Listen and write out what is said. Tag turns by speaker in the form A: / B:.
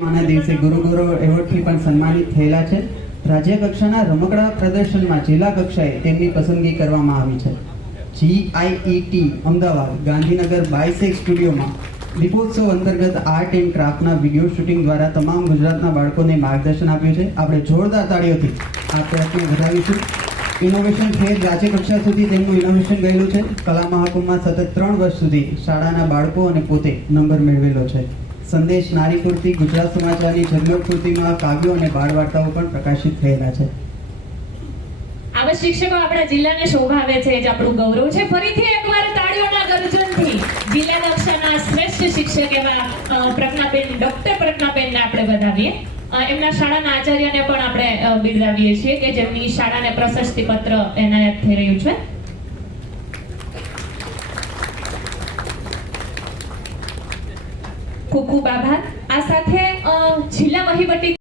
A: ના દિવસે ગુરુ ગુરુ એવોર્ડથી પણ સન્માનિત થયેલા છે. રાજ્ય કક્ષાના રમકડા પ્રદર્શનમાં જિલ્લા કક્ષાએ તેમની પસંદગી કરવામાં આવી છે. જીઆઈઈટી અમદાવાદ ગાંધીનગર બાયસેક સ્ટુડિયોમાં દીપોત્સવ અંતર્ગત આર્ટ એન્ડ ક્રાફ્ટના વીડિયો શૂટિંગ દ્વારા તમામ ગુજરાતના બાળકોને માર્ગદર્શન આપ્યું છે. આપણે જોરદાર તાળીઓથી આ પ્રયત્ન વધાવીશું ઇનોવેશન ફેર રાજ્ય કક્ષા સુધી તેમનું ઇનોવેશન ગયેલું છે. કલા મહાકુંભમાં સતત ત્રણ વર્ષ સુધી શાળાના બાળકો અને પોતે નંબર મેળવેલો છે. સંદેશ નારી પૂર્તિ ગુજરાત સમાચારની જન્મ પૂર્તિમાં કાવ્યો અને બાળ વાર્તાઓ પણ પ્રકાશિત થયેલા છે.
B: આવા શિક્ષકો આપણા જિલ્લાને શોભાવે છે, જે આપણું ગૌરવ છે. ફરીથી એકવાર તાળીઓના ગર્જનથી જિલ્લા કક્ષાના શ્રેષ્ઠ શિક્ષક એવા પ્રજ્ઞાબેન, ડોક્ટર પ્રજ્ઞાબેનને આપણે વધાવીએ એમના શાળાના આચાર્યને પણ આપણે બિરદાવીએ છીએ કે જેમની શાળાને પ્રશસ્તિ પત્ર એનાયત થઈ રહ્યું છે. ખૂબ ખૂબ આભાર. આ સાથે